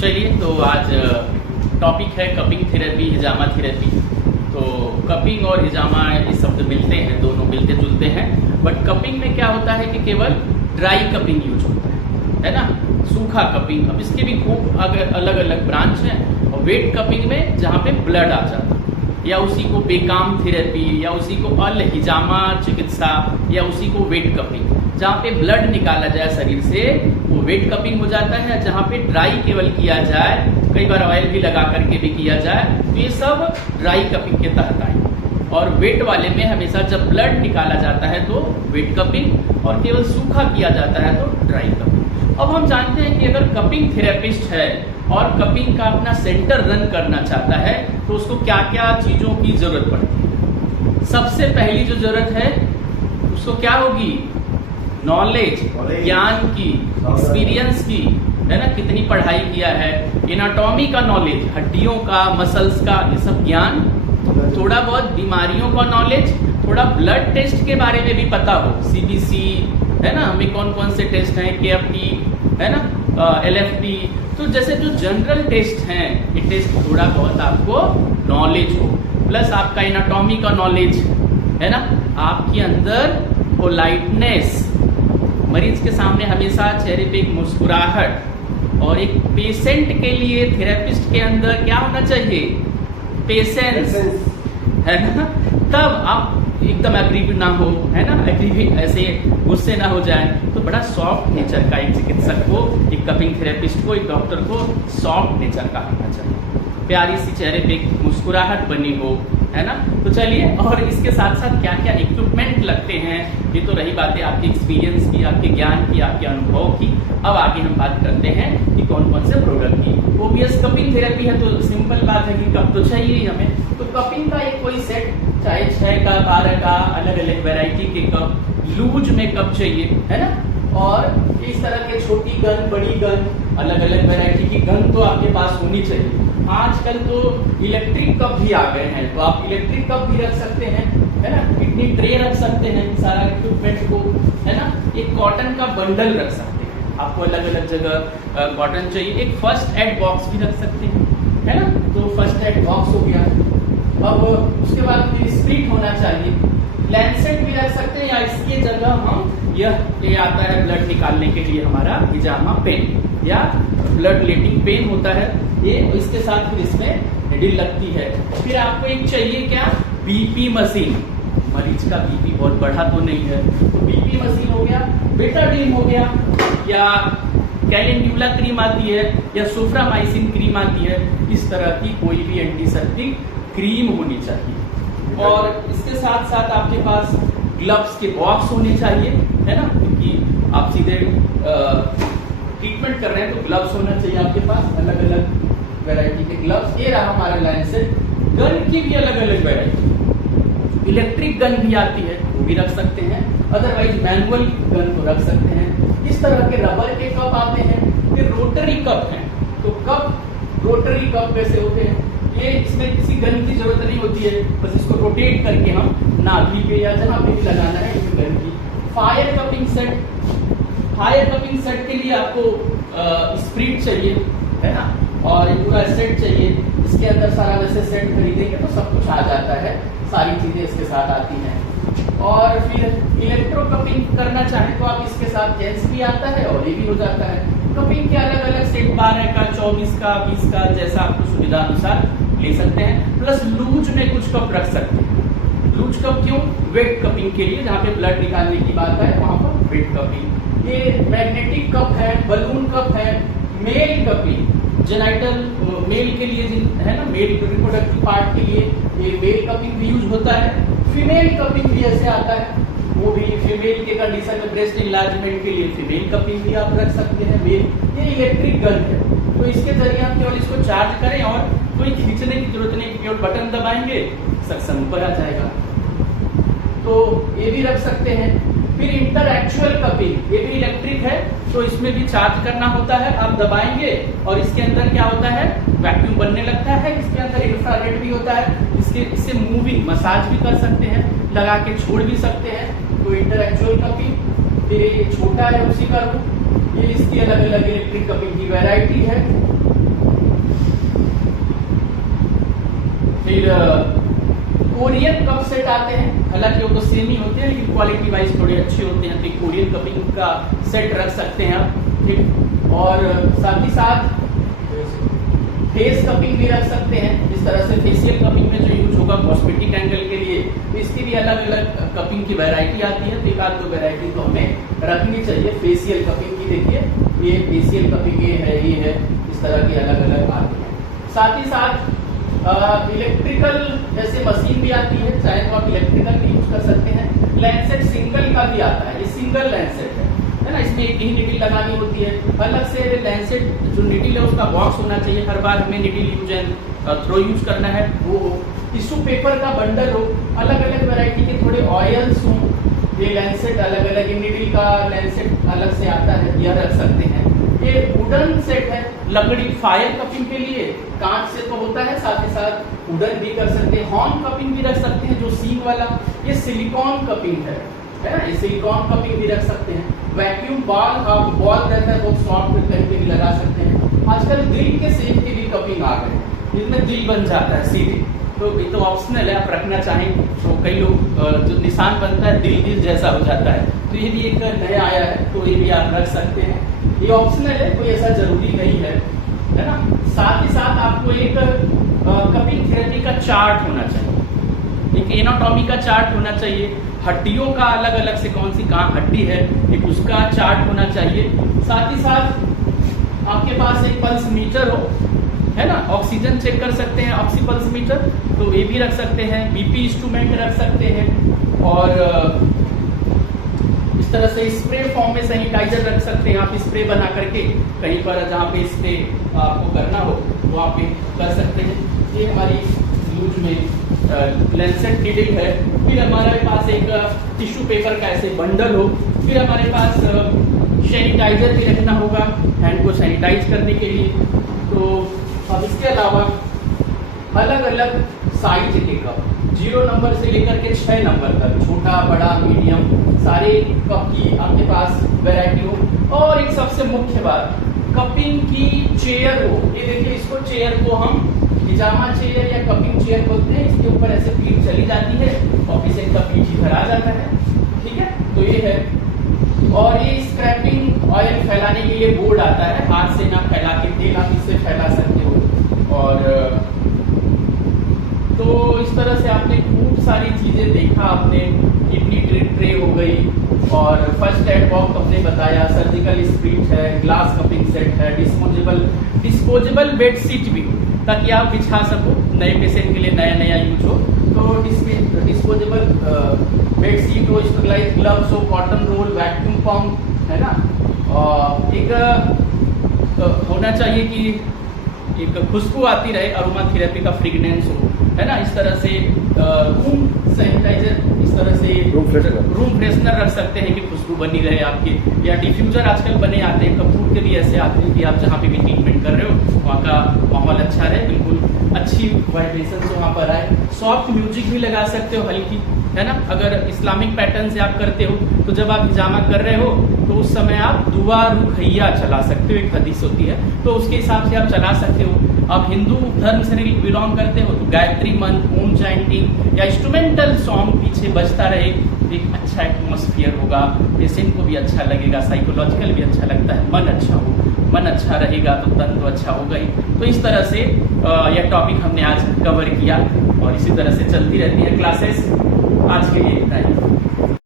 चलिए, तो आज टॉपिक है कपिंग थेरेपी, हिजामा थेरेपी। तो कपिंग और हिजामा ये शब्द मिलते हैं, दोनों मिलते जुलते हैं। बट कपिंग में क्या होता है कि केवल ड्राई कपिंग यूज होता है ना, सूखा कपिंग। अब इसके भी खूब अलग अलग ब्रांच हैं। और वेट कपिंग में जहाँ पे ब्लड आ जाता है, या उसी को बेकाम थेरेपी, या उसी को अल हिजामा चिकित्सा, या उसी को वेट कपिंग, जहाँ पे ब्लड निकाला जाए शरीर से, वो वेट कपिंग हो जाता है। जहाँ पे ड्राई केवल किया जाए, कई बार ऑयल भी लगा करके भी किया जाए, तो ये सब ड्राई कपिंग के तहत आएंगे। और वेट वाले में हमेशा जब ब्लड निकाला जाता है तो वेट कपिंग, और केवल सूखा किया जाता है तो ड्राई कपिंग। अब हम जानते हैं कि अगर कपिंग थेरेपिस्ट है और कपिंग का अपना सेंटर रन करना चाहता है तो उसको क्या क्या चीज़ों की जरूरत पड़ती है। सबसे पहली जो जरूरत है उसको क्या होगी? नॉलेज, ज्ञान की, एक्सपीरियंस की, है ना। कितनी पढ़ाई किया है, एनाटॉमी का नॉलेज, हड्डियों का, मसल्स का, ये सब ज्ञान, थोड़ा बहुत बीमारियों का नॉलेज, थोड़ा ब्लड टेस्ट के बारे में भी पता हो, सीबीसी, है ना, हमें कौन कौन से टेस्ट हैं, केएफटी, है ना, एलएफटी। तो जैसे जो जनरल टेस्ट हैं, ये टेस्ट थोड़ा बहुत आपको नॉलेज हो, प्लस आपका एनाटॉमी का नॉलेज, है ना, आपके अंदर पोलाइटनेस, मरीज के सामने हमेशा चेहरे पे एक मुस्कुराहट, और एक पेशेंट के लिए थेरेपिस्ट के अंदर क्या होना चाहिए? पेशेंस, है ना। तब आप एकदम एग्रीव ना हो, है ना, एग्रीव ऐसे गुस्से ना हो जाए। तो बड़ा सॉफ्ट नेचर का एक चिकित्सक को, एक कपिंग थेरेपिस्ट को, एक डॉक्टर को सॉफ्ट नेचर का होना चाहिए, प्यारी सी चेहरे पे एक मुस्कुराहट बनी हो, है ना। तो चलिए, और इसके साथ साथ क्या क्या इक्विपमेंट लगते हैं, ये तो रही बातें आपके एक्सपीरियंस की, आपके ज्ञान की, आपके अनुभव की। अब आगे हम बात करते हैं कि कौन कौन से प्रोडक्ट की। ओबियस कपिंग थेरेपी है तो सिंपल बात है कि कप तो चाहिए ही हमें। तो कपिंग का एक कोई सेट, चाहे 6 का, 12 का, अलग अलग वैरायटी के कप, लूज में कप चाहिए, है ना। और इस तरह के छोटी गन, बड़ी गन, अलग अलग वैरायटी की गन तो आपके पास होनी चाहिए। आजकल तो इलेक्ट्रिक कप भी आ गए हैं, तो आप इलेक्ट्रिक कप भी रख सकते हैं, है ना। किडनी ट्रे रख सकते हैं, सारा इक्विपमेंट को, है ना। एक कॉटन का बंडल रख सकते हैं, आपको अलग अलग जगह कॉटन चाहिए। एक फर्स्ट एड बॉक्स भी रख सकते हैं, है ना। तो फर्स्ट एड बॉक्स हो गया। अब उसके बाद फिर स्प्रिट होना चाहिए, लैंसेट भी रख सकते हैं, या इसके जगह हम ये आता है ब्लड निकालने के लिए हमारा हिजामा पेन, या ब्लड लेटिंग पेन होता है ये, इसके साथ फिर इसमें निडिल लगती है। फिर आपको एक चाहिए क्या? BP machine. मरीज का बीपी बहुत बढ़ा तो नहीं है, तो बीपी मशीन हो गया, बेटाडीन हो गया, या कैलेंड्यूला क्रीम आती है, या सोफ्रामाइसिन क्रीम आती है। इस तरह की कोई भी एंटीसेप्टिक क्रीम होनी चाहिए। और इसके साथ साथ आपके पास ग्लव्स के बॉक्स होने चाहिए, है ना, क्योंकि आप सीधे ट्रीटमेंट कर रहे हैं तो ग्लव्स होना चाहिए आपके पास, अलग अलग वैरायटी के ग्लव्स। ये रहा हमारा लैंसेट। गन की भी अलग अलग वैरायटी, इलेक्ट्रिक गन भी आती है, वो भी रख सकते हैं, अदरवाइज मैनुअल गन को रख सकते हैं। इस तरह के रबर के कप आते हैं। फिर रोटरी कप हैं, तो कप रोटरी कप कैसे होते हैं? ये इसमें किसी गन की जरूरत नहीं होती है, बस इसको रोटेट करके हम नाभि पे या जहाँ पे भी लगाना है इसमें गन की। Fire cupping set, fire cupping set के लिए आपको स्प्रिट चाहिए, है ना, और ये पूरा सेट चाहिए। इसके अंदर सारा वैसे सेट खरीदेंगे तो सब कुछ आ जाता है, सारी चीजें इसके साथ आती हैं। और फिर इलेक्ट्रो कपिंग करना चाहें तो आप इसके साथ जेंट्स भी आता है और ये भी हो जाता है। कपिंग के अलग अलग सेट 12 का, 24 का, 20 का, जैसा आपको सुविधा अनुसार ले सकते हैं। प्लस लूज में कुछ कप रख सकते हैं। लूज कप क्यों? वेट कपिंग के लिए, जहाँ पे ब्लड निकालने की बात है वहां पर वेट कपिंग। ये मैग्नेटिक कप है, बलून कप है, मेल कपिंग, जेनाइटल मेल के लिए, है ना, मेल रिप्रोडक्टिव पार्ट के लिए ये मेल कपिंग भी यूज होता है। फीमेल कपिंग भी ऐसे आता है, वो भी फीमेल के कंडीशन में ब्रेस्ट इनलार्जमेंट के लिए फीमेल कपिंग भी आप रख सकते हैं। मेल ये इलेक्ट्रिक गन है, तो इसके जरिए हम केवल इसको चार्ज करें और कोई खींचने की जरूरत नहीं, केवल बटन दबाएंगे, सक्शन ऊपर आ जाएगा। तो ये भी रख सकते हैं। फिर इंटरएक्चुअल कपिंग, ये भी इलेक्ट्रिक है, तो इसमें भी चार्ज करना होता है, आप दबाएंगे और इसके अंदर क्या होता है? वैक्यूम बनने लगता है। इसके अंदर इंफ्रारेड भी होता है, इससे मूविंग मसाज भी कर सकते हैं, लगा के छोड़ भी सकते हैं। तो इंटरएक्चुअल कपिंग। फिर ये छोटा है उसी का रूप, ये इसकी अलग अलग इलेक्ट्रिक कपिंग की वैरायटी है। फिर कोरियन कप सेट आते हैं, हालांकि वो तो सेम ही होते हैं लेकिन क्वालिटी वाइज थोड़े अच्छे होते हैं, तो कोरियन कपिंग का सेट रख सकते हैं आप, ठीक। और साथ ही साथ फेस कपिंग भी रख सकते हैं, इस तरह से फेशियल कपिंग में जो यूज होगा कॉस्मेटिक एंगल के लिए, इसकी भी अलग अलग कपिंग की वैरायटी आती है, तो एक आध दो वैरायटी तो हमें रखनी चाहिए। फेशियल कपिंग की देखिए, ये फेशियल कपिंग ये है, इस तरह की अलग अलग आती है। साथ ही साथ इलेक्ट्रिकल जैसे मशीन भी आती है, चाहे तो आप इलेक्ट्रिकल भी यूज कर सकते हैं। लैंडसेट सिंगल का भी आता है, ये सिंगल लैंडसेट है ना, इसमें एक ही निडिल लगानी होती है। अलग से लैंडसेट जो निडिल है उसका बॉक्स होना चाहिए, हर बार हमें needle use and throw use करना है, वो हो। टिश्यू पेपर का बंडल हो, अलग अलग वैरायटी के थोड़े ऑयल्स हो, ये लैंडसेट अलग अलग, निडिल का लैंडसेट अलग से आता है, यह रख सकते हैं। ये वुडन सेट है, लकड़ी फायर कपिंग के लिए, कांच से तो होता है, साथ ही साथ वुडन भी कर सकते हैं। हॉर्न कपिंग भी रख सकते हैं, जो सीन वाला, ये सिलिकॉन कपिंग है ना, ये सिलिकॉन कपिंग भी रख सकते हैं। वैक्यूम बॉल रहता है, वो सॉफ्ट करके भी लगा सकते हैं। आजकल दिल के शेप की भी कपिंग आ गई, जिसमें दिल बन जाता है सीधे, तो ये तो ऑप्शनल है, आप रखना चाहें तो। कई लोग जो निशान बनता है दिल जैसा हो जाता है, तो ये भी एक नया आया है, तो ये भी आप रख सकते हैं। ये ऑप्शनल है, कोई ऐसा जरूरी नहीं है ना। साथ ही साथ आपको एक कपिंग थेरेपी का चार्ट होना चाहिए, एक एनाटॉमी का चार्ट होना चाहिए, हड्डियों का अलग अलग से कौन सी कहाँ हड्डी है, एक उसका चार्ट होना चाहिए। साथ ही साथ आपके पास एक पल्स मीटर हो, है ना, ऑक्सीजन चेक कर सकते हैं, ऑक्सी पल्स मीटर, तो ये भी रख सकते हैं। बीपी इंस्ट्रूमेंट रख सकते हैं, और इस तरह से स्प्रे फॉर्म में सैनिटाइजर रख सकते हैं, आप स्प्रे बना करके कहीं पर जहाँ पे स्प्रे आपको करना हो वहाँ पे कर सकते हैं। ये हमारी यूज में लैंसेट नीडल है। फिर हमारे पास एक टिश्यू पेपर का ऐसे बंडल हो, फिर हमारे पास सैनिटाइजर भी रखना होगा हैंड को सैनिटाइज करने के लिए। तो अब इसके अलावा अलग अलग साइज के कप, 0 नंबर से लेकर के 6 नंबर तक, छोटा बड़ा मीडियम, सारे कप की आपके पास वैरायटी हो। और एक सबसे मुख्य बात, कपिंग की चेयर हो। ये देखिए, इसको चेयर को हम हिजामा चेयर या कपिंग चेयर बोलते हैं। इसके ऊपर ऐसे पीठ चली जाती है और पीछे का पीठ इधर आ जाता है, ठीक है, तो ये है। और ये स्क्रैपिंग ऑयल फैलाने के लिए बोर्ड आता है, हाथ से ना फैला के तेल आप इससे फैला सकते हो। और तो इस तरह से आपने खूब सारी चीजें देखा, आपने किडनी ट्रे हो गई, और फर्स्ट एड बॉक्स हमने बताया, सर्जिकल स्प्रिट है, ग्लास कपिंग सेट है, डिस्पोजेबल बेड सीट भी हो, ताकि आप बिछा सको, नए पेशेंट के लिए नया यूज हो। तो डिस्पोजेबल बेड सीट हो, स्टेरिलाइज ग्लव्स हो, कॉटन रोल, वैक्यूम पंप, है ना। एक होना चाहिए कि एक खुशबू आती रहे, अरोमा थेरेपी का फ्रेग्रेंस हो, है ना। इस तरह से रूम सैनिटाइजर, इस तरह से रूम फ्रेशनर रख सकते हैं कि खुशबू बनी रहे आपकी, या डिफ्यूजर आजकल बने आते हैं, कपूर के भी ऐसे आते हैं कि आप जहाँ पे भी ट्रीटमेंट कर रहे हो वहाँ का माहौल अच्छा रहे, बिल्कुल अच्छी वाइब्रेशन से वहाँ पर आए। सॉफ्ट म्यूजिक भी लगा सकते हो हल्की, है ना। अगर इस्लामिक पैटर्न से आप करते हो तो जब आप हिजामा कर रहे हो तो उस समय आप दुआ रुखैया चला सकते हो, एक हदीस होती है, तो उसके हिसाब से आप चला सकते हो। आप हिंदू धर्म से बिलोंग करते हो तो गायत्री मंत्र, ओम चैंटिंग या इंस्ट्रूमेंटल सॉन्ग पीछे बजता रहे, एक अच्छा एटमॉस्फेयर होगा, पेशेंट को भी अच्छा लगेगा, साइकोलॉजिकल भी अच्छा लगता है, मन अच्छा हो, मन अच्छा रहेगा तो तन तो अच्छा होगा ही। तो इस तरह से यह टॉपिक हमने आज कवर किया, और इसी तरह से चलती रहती है क्लासेस। आज के लिए इतना ही।